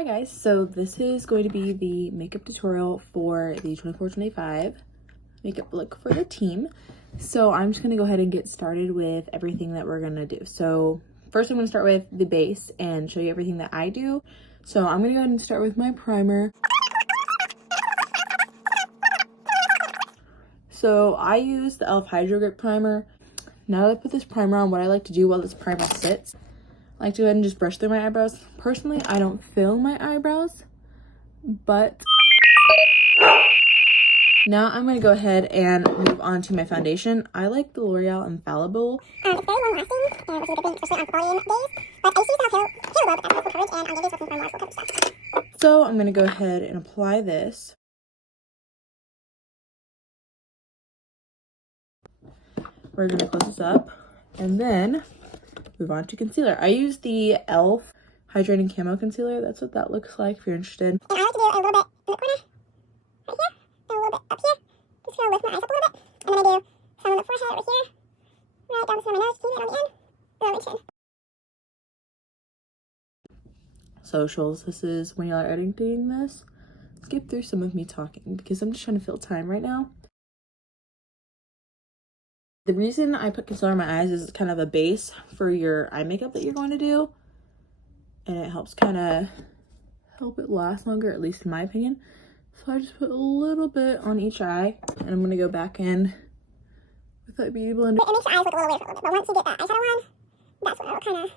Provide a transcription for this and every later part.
Hi guys, so this is going to be the makeup tutorial for the 24-25 makeup look for the team. So I'm just going to go ahead and get started with everything that we're going to do. So first I'm going to start with the base and show you everything that I do. So I'm going to go ahead and start with my primer. So I use the e.l.f. Hydro Grip Primer. Now that I put this primer on, what I like to do while this primer sits, I like to go ahead and just brush through my eyebrows. Personally, I don't fill my eyebrows, but now I'm going to go ahead and move on to my foundation. I like the L'Oreal Infallible. It's very long lasting and it's really good, especially on volume days. But I used to use it on Halo, but that's full coverage, and I'm just looking for more full coverage stuff. So I'm going to go ahead and apply this. We're going to close this up and then move on to concealer. I use the e.l.f. Hydrating Camo Concealer. That's what that looks like if you're interested. And I like to do a little bit in the corner, right here, and a little bit up here. Just gonna lift my eyes up a little bit. And then I do some on the forehead right here, right down the center of my nose, keep it on the end, and on my chin. Socials, this is when y'all are editing this. Skip through some of me talking because I'm just trying to fill time right now. The reason I put concealer on my eyes is kind of a base for your eye makeup that you're going to do. And it helps kind of help it last longer, at least in my opinion. So I just put a little bit on each eye. And I'm going to go back in with that beauty blender. It makes your eyes look a little weird for a little bit, but once you get that eyeshadow on, that's when it'll kind of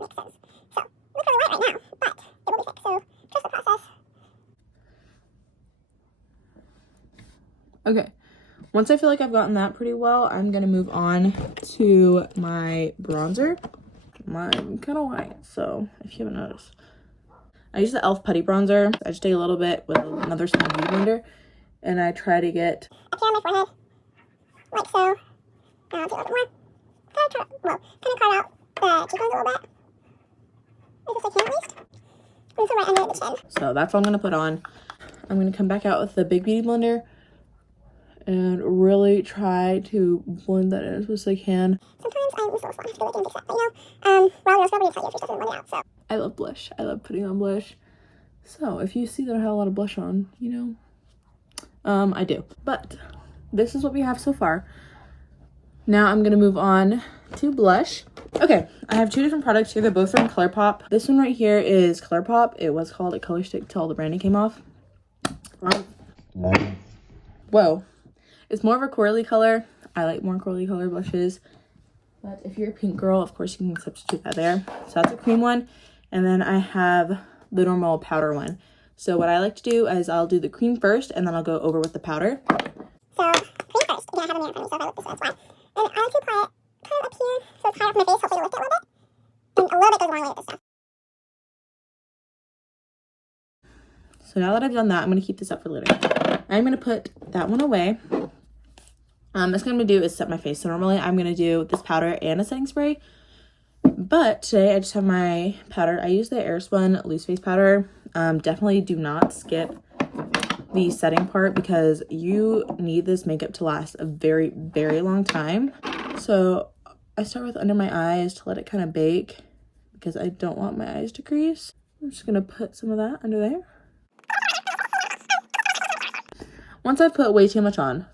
make sense. So, look really light right now, but it will be thick. So, trust the process. Okay. Once I feel like I've gotten that pretty well, I'm going to move on to my bronzer. I'm kind of white, so if you haven't noticed. I use the e.l.f. Putty Bronzer. I just take a little bit with another small beauty blender, and I try to get up here on my forehead, like so. I'll do a little bit more. Kind of carve out the cheekbones a little bit. As best I can, at least. And so right under the chin. So that's what I'm going to put on. I'm going to come back out with the big beauty blender and really try to blend that in as best as I can. Sometimes I'm so slow. I have to go like and fix that. But you know, well, you're supposed to tell you if your stuff doesn't blend out, so. I love blush. I love putting on blush. So if you see that I have a lot of blush on, you know, I do. But this is what we have so far. Now I'm going to move on to blush. Okay, I have two different products here. They're both from ColourPop. This one right here is ColourPop. It was called a color stick till the branding came off. Whoa. It's more of a corally color. I like more corally color blushes. But if you're a pink girl, of course, you can substitute that there. So that's a cream one. And then I have the normal powder one. So what I like to do is I'll do the cream first, and then I'll go over with the powder. So, cream first. Again, I have a mirror in front of me, so if I look this way, that's why. And I like to apply it kind of up here, so it's high up my face, hopefully to lift it a little bit. And a little bit goes a long way with this stuff. So now that I've done that, I'm going to keep this up for later. I'm going to put that one away. That's what I'm going to do is set my face. So normally I'm going to do this powder and a setting spray. But today I just have my powder. I use the Airspun loose face powder. Definitely do not skip the setting part because you need this makeup to last a very, very long time. So I start with under my eyes to let it kind of bake because I don't want my eyes to crease. I'm just going to put some of that under there. Once I've put way too much on,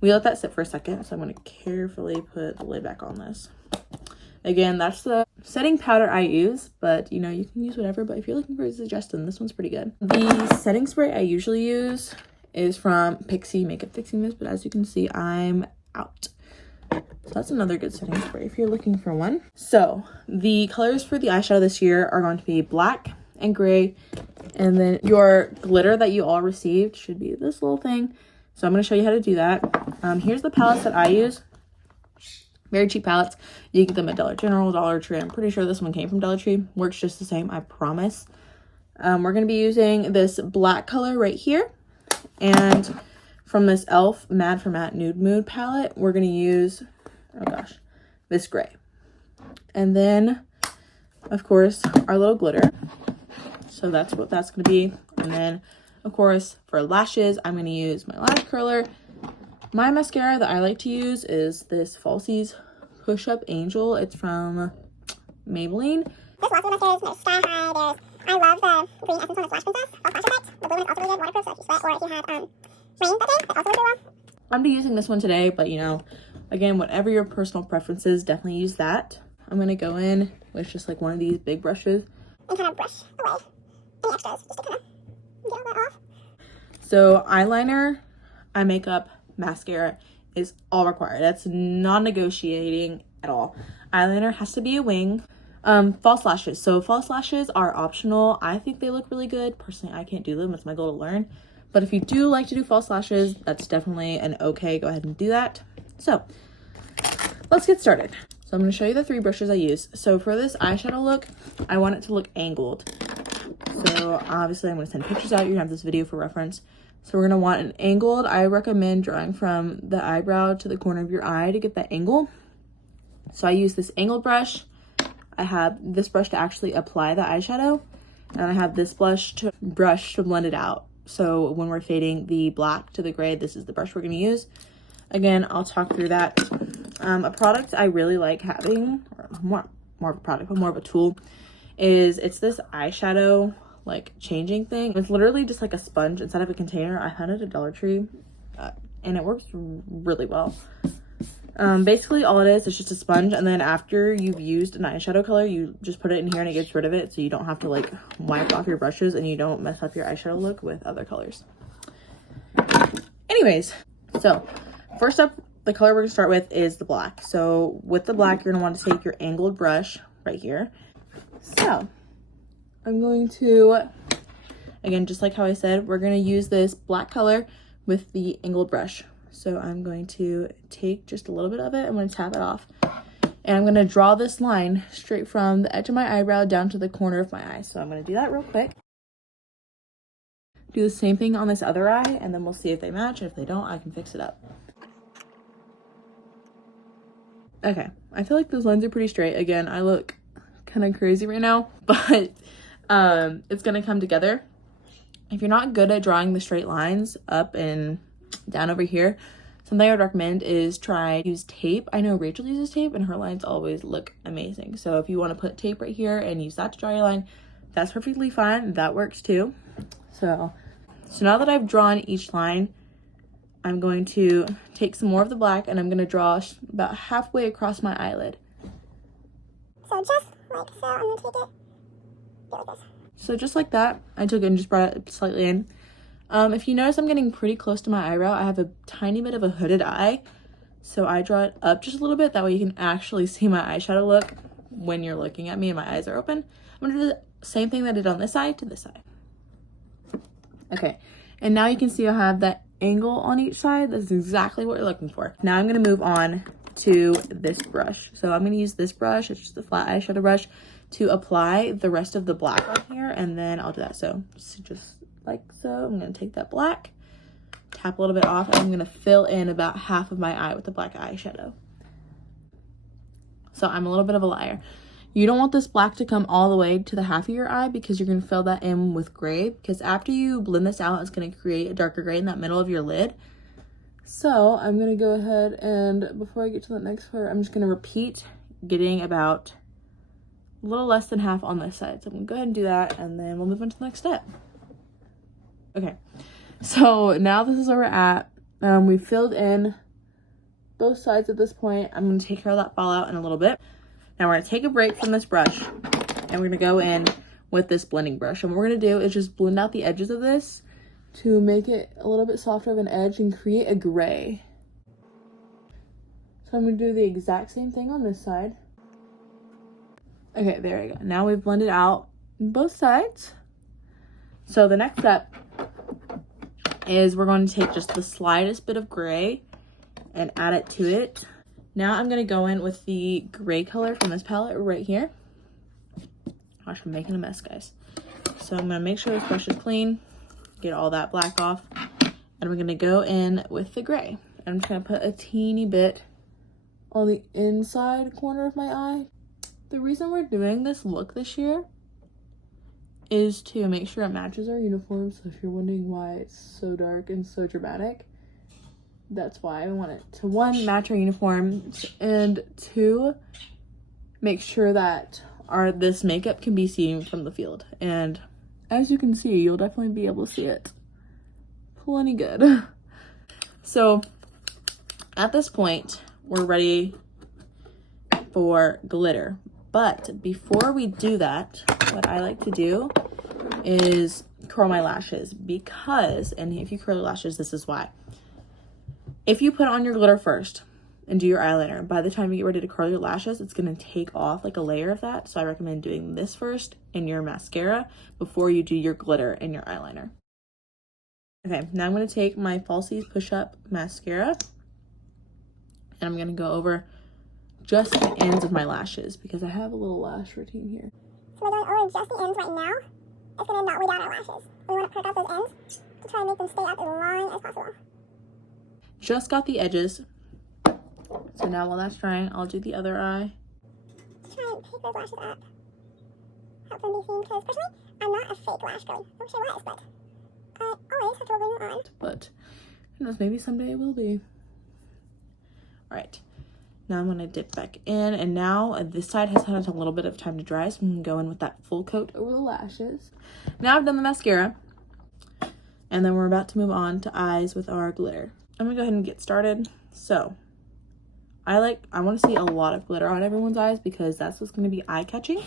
we let that sit for a second. So I'm going to carefully put the lid back on this. Again, that's the setting powder I use, but you know, you can use whatever, but if you're looking for a suggestion, this one's pretty good. The setting spray I usually use is from Pixie Makeup Fixing Mist, but as you can see, I'm out. So that's another good setting spray if you're looking for one. So the colors for the eyeshadow this year are going to be black and gray, and then your glitter that you all received should be this little thing. So I'm going to show you how to do that. Here's the palettes that I use. Very cheap palettes. You get them at Dollar General, Dollar Tree. I'm pretty sure this one came from Dollar Tree. Works just the same, I promise. We're going to be using this black color right here. And from this e.l.f. Mad for Matte Nude Mood palette, we're going to use, oh gosh, this gray. And then, of course, our little glitter. So that's what that's going to be. And then, of course, for lashes, I'm going to use my lash curler. My mascara that I like to use is this Falsies Push Up Angel. It's from Maybelline. There's lots of mascaras. There's Sky High. I love green essence on the Flash Princess, False Flash Effect. The blue one is also really good, waterproof, so if you sweat or if you had rain that day, that also works really well. I'm be using this one today, but you know, again, whatever your personal preference is, definitely use that. I'm gonna go in with just like one of these big brushes and kind of brush away any extras just to kind of get all that off. So eyeliner, eye makeup, mascara is all required. That's non-negotiating at all. Eyeliner has to be a wing. False lashes. So false lashes are optional. I think they look really good. Personally, I can't do them. It's my goal to learn. But if you do like to do false lashes, that's definitely an okay. Go ahead and do that. So let's get started. So I'm going to show you the 3 brushes I use. So for this eyeshadow look, I want it to look angled. So obviously I'm going to send pictures out. You're going to have this video for reference. So we're going to want an angled. I recommend drawing from the eyebrow to the corner of your eye to get that angle. So I use this angled brush. I have this brush to actually apply the eyeshadow. And I have this brush to blend it out. So when we're fading the black to the gray, this is the brush we're going to use. Again, I'll talk through that. A product I really like having, or more of a product, but more of a tool, is it's this eyeshadow like changing thing. It's literally just like a sponge inside of a container. I found it at Dollar Tree and it works really well. Basically all it is just a sponge, and then after you've used an eyeshadow color, you just put it in here and it gets rid of it, so you don't have to like wipe off your brushes and you don't mess up your eyeshadow look with other colors. Anyways, so first up, the color we're gonna start with is the black. So with the black, you're gonna want to take your angled brush right here. So I'm going to, again, just like how I said, we're gonna use this black color with the angled brush. So I'm going to take just a little bit of it. I'm going to tap it off. And I'm going to draw this line straight from the edge of my eyebrow down to the corner of my eye. So I'm going to do that real quick. Do the same thing on this other eye, and then we'll see if they match. If they don't, I can fix it up. Okay, I feel like those lines are pretty straight. Again, I look kind of crazy right now, but it's going to come together. If you're not good at drawing the straight lines up and down over here, something I would recommend is try use tape. I know Rachel uses tape and her lines always look amazing. So if you want to put tape right here and use that to draw your line, that's perfectly fine. That works too. So now that I've drawn each line, I'm going to take some more of the black and I'm going to draw about halfway across my eyelid. So just like so, I'm going to take it like this. So just like that, I took it and just brought it slightly in. If you notice I'm getting pretty close to my eyebrow, I have a tiny bit of a hooded eye. So I draw it up just a little bit. That way you can actually see my eyeshadow look when you're looking at me and my eyes are open. I'm going to do the same thing that I did on this side to this side. Okay, and now you can see I have that angle on each side. That's exactly what you're looking for. Now I'm going to move on to this brush. So I'm going to use this brush. It's just a flat eyeshadow brush to apply the rest of the black on here, and then I'll do that. So just like so, I'm going to take that black, tap a little bit off, and I'm going to fill in about half of my eye with the black eyeshadow. So I'm a little bit of a liar. You don't want this black to come all the way to the half of your eye because you're going to fill that in with gray, because after you blend this out, it's going to create a darker gray in that middle of your lid. So I'm going to go ahead and before I get to the next part, I'm just going to repeat getting about a little less than half on this side. So I'm going to go ahead and do that, and then we'll move on to the next step. Okay, so now this is where we're at. We filled in both sides at this point. I'm going to take care of that fallout in a little bit. Now we're going to take a break from this brush and we're going to go in with this blending brush. And what we're going to do is just blend out the edges of this to make it a little bit softer of an edge and create a gray. So I'm going to do the exact same thing on this side. Okay, there we go. Now we've blended out both sides. So the next step is we're going to take just the slightest bit of gray and add it to it. Now I'm going to go in with the gray color from this palette right here. Gosh, I'm making a mess, guys. So I'm going to make sure this brush is clean, get all that black off, and we're going to go in with the gray. I'm just going to put a teeny bit on the inside corner of my eye. The reason we're doing this look this year is to make sure it matches our uniform. So if you're wondering why it's so dark and so dramatic, that's why I want it to, one, match our uniform, and two, make sure that this makeup can be seen from the field. And as you can see, you'll definitely be able to see it plenty good. So at this point, we're ready for glitter. But before we do that, what I like to do is curl my lashes because, and if you curl your lashes, this is why. If you put on your glitter first and do your eyeliner, by the time you get ready to curl your lashes, it's going to take off like a layer of that. So I recommend doing this first in your mascara before you do your glitter and your eyeliner. Okay, now I'm going to take my Falsies Push Up Mascara and I'm going to go over just the ends of my lashes because I have a little lash routine here. So we're going over just the ends right now. It's going to not weigh down our lashes. We want to perk out those ends to try and make them stay up as long as possible. Just got the edges. So now while that's drying, I'll do the other eye. Try and pick those lashes up. Help them be seen because personally, I'm not a fake lash girl. I wish I was, but I always have trouble putting them on. But who knows, maybe someday it will be. All right. Now I'm going to dip back in, and now this side has had a little bit of time to dry, so I'm going to go in with that full coat over the lashes. Now I've done the mascara, and then we're about to move on to eyes with our glitter. I'm going to go ahead and get started. So I want to see a lot of glitter on everyone's eyes because that's what's going to be eye-catching.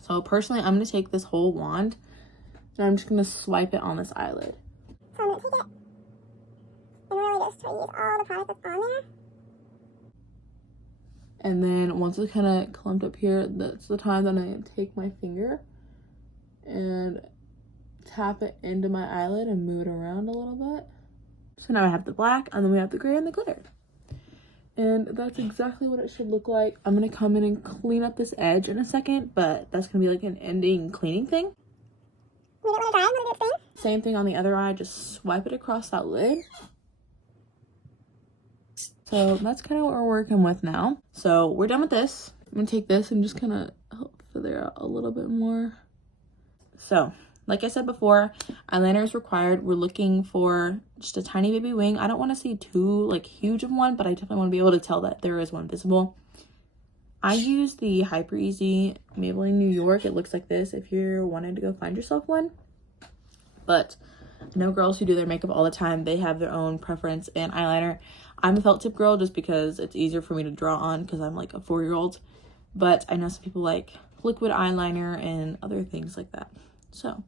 So personally, I'm going to take this whole wand, and I'm just going to swipe it on this eyelid. So I'm going to take it and really just try to use all the product that's on there. And then once it's kind of clumped up here, that's the time that I take my finger and tap it into my eyelid and move it around a little bit. So now I have the black, and then we have the gray and the glitter. And that's exactly what it should look like. I'm going to come in and clean up this edge in a second, but that's going to be like an ending cleaning thing. Same thing on the other eye, just swipe it across that lid. So that's kind of what we're working with now. So we're done with this. I'm gonna take this and just kind of help feather out a little bit more. So like I said before, eyeliner is required. We're looking for just a tiny baby wing. I don't want to see too like huge of one, but I definitely want to be able to tell that there is one visible. I use the Hyper Easy Maybelline New York. It looks like this if you're wanting to go find yourself one. But I know girls who do their makeup all the time, they have their own preference in eyeliner. I'm a felt tip girl just because it's easier for me to draw on because I'm like a 4-year-old. But I know some people like liquid eyeliner and other things like that. So I'm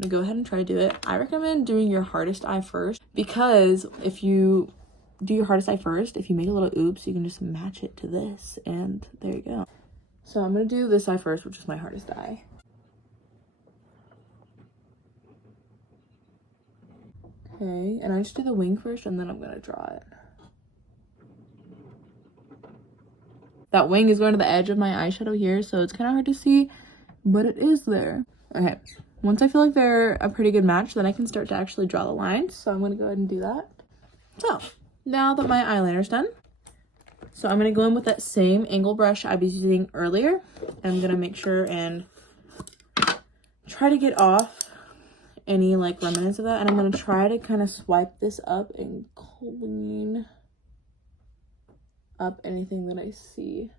gonna go ahead and try to do it. I recommend doing your hardest eye first because if you do your hardest eye first, if you make a little oops, you can just match it to this and there you go. So I'm gonna do this eye first, which is my hardest eye. Okay, and I just do the wing first and then I'm gonna draw it. That wing is going to the edge of my eyeshadow here, so it's kind of hard to see, but it is there. Okay, once I feel like they're a pretty good match, then I can start to actually draw the lines. So I'm going to go ahead and do that. So now that my eyeliner's done, so I'm going to go in with that same angle brush I was using earlier. I'm going to make sure and try to get off any like remnants of that. And I'm going to try to kind of swipe this up and clean up anything that I see.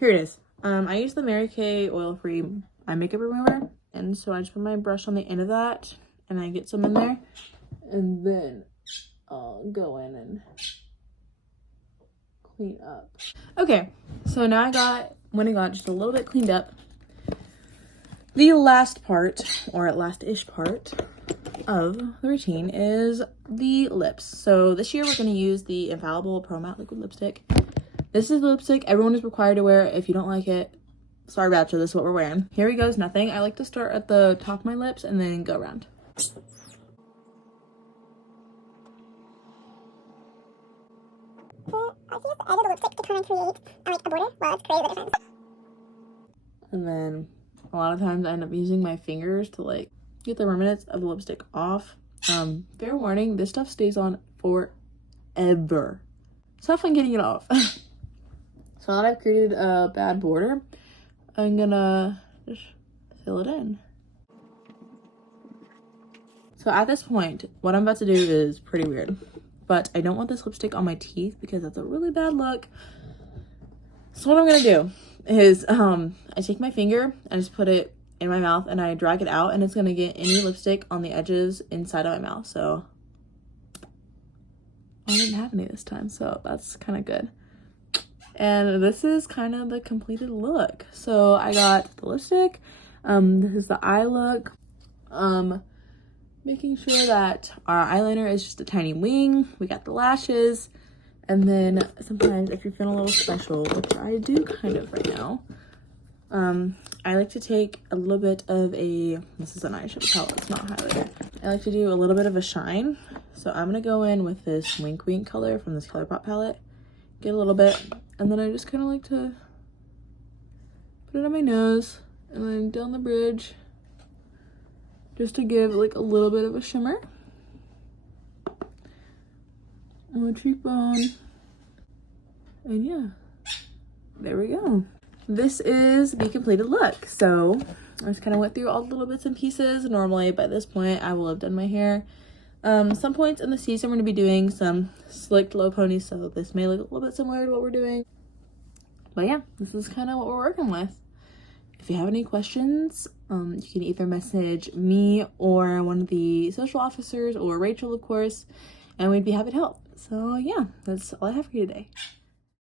Here it is. I use the Mary Kay oil-free eye makeup remover, and so I just put my brush on the end of that and I get some in there, and then I'll go in and clean up. Okay, so now when I got just a little bit cleaned up, the last part, or last-ish part of the routine is the lips. So this year we're going to use the Infallible Pro Matte Liquid Lipstick. This is the lipstick everyone is required to wear. If you don't like it, sorry about you, this is what we're wearing. Here we go is nothing. I like to start at the top of my lips and then go around. I just added the lipstick to kind of create like a border. Well, it's created a difference. And then a lot of times I end up using my fingers to like get the remnants of the lipstick off. Fair warning, this stuff stays on forever. It's not fun getting it off. So now that I've created a bad border, I'm gonna just fill it in. So at this point, what I'm about to do is pretty weird, but I don't want this lipstick on my teeth because that's a really bad look. So what I'm gonna do is I take my finger, I just put it in my mouth and I drag it out, and it's gonna get any lipstick on the edges inside of my mouth. So I didn't have any this time, so that's kind of good. And this is kind of the completed look. So I got the lipstick, this is the eye look, making sure that our eyeliner is just a tiny wing. We got the lashes, and then sometimes if you're feeling a little special, which I do kind of right now, I like to take a little bit of this is an eyeshadow palette, it's not highlighter. I like to do a little bit of a shine. So I'm gonna go in with this Wink Wink color from this ColourPop palette, get a little bit, and then I just kind of like to put it on my nose and then down the bridge, just to give like a little bit of a shimmer on the cheekbone. And yeah, there we go. This is the completed look. So I just kind of went through all the little bits and pieces. Normally by this point I will have done my hair. Some points in the season we're going to be doing some slicked low ponies, so this may look a little bit similar to what we're doing. But yeah, this is kind of what we're working with. If you have any questions, you can either message me or one of the social officers, or Rachel, of course, and we'd be happy to help. So yeah, that's all I have for you today.